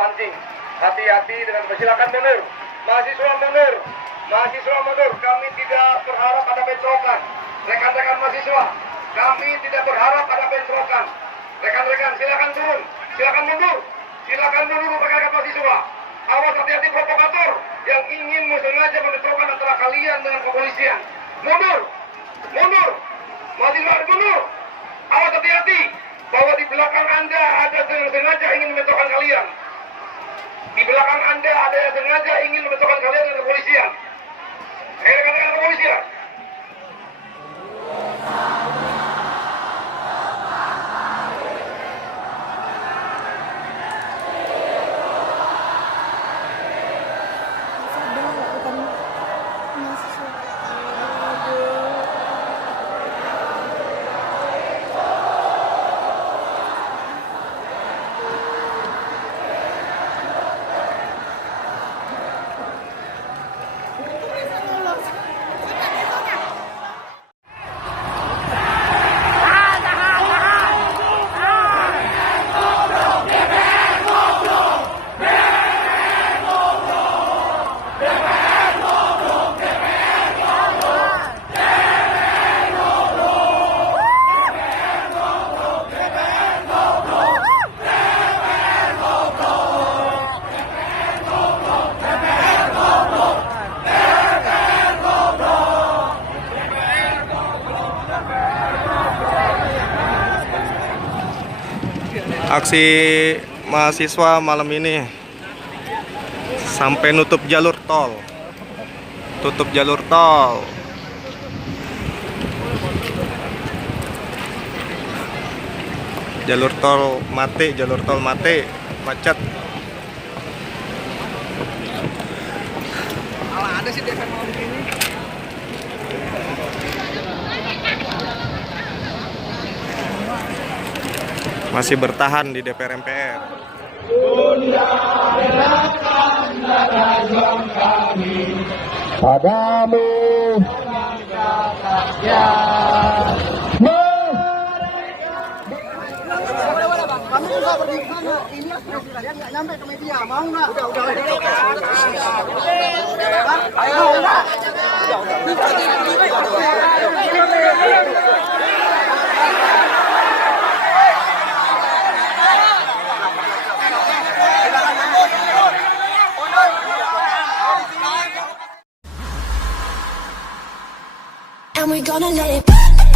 terpancing. Hati-hati dengan silakan mundur. Mahasiswa mundur. Mahasiswa mundur. Kami tidak berharap ada bentrokan. Rekan-rekan mahasiswa, kami tidak berharap ada bentrokan. Rekan-rekan silakan turun. Silakan mundur. Silakan mundur rekan-rekan mahasiswa. Awas hati-hati provokator yang ingin sengaja membentrokan antara kalian dengan kepolisian. Mundur. Mundur. Mahasiswa mundur. Awas hati-hati bahwa di belakang Anda ada yang sengaja ingin membentrokan kalian. Di belakang Anda ada yang sengaja ingin membentrokan kalian dengan kepolisian. Rekan-rekan kepolisian. Aksi mahasiswa malam ini sampai nutup jalur tol. Tutup jalur tol. Jalur tol mati, macet. Ada sih DPR malam begini. Masih bertahan di DPR MPR. Padamu ya. Kamu nggak pergi ke sana, ini kalian nggak nyampe ke media, mau nggak? Udah. Ayo, udah. And we're gonna let it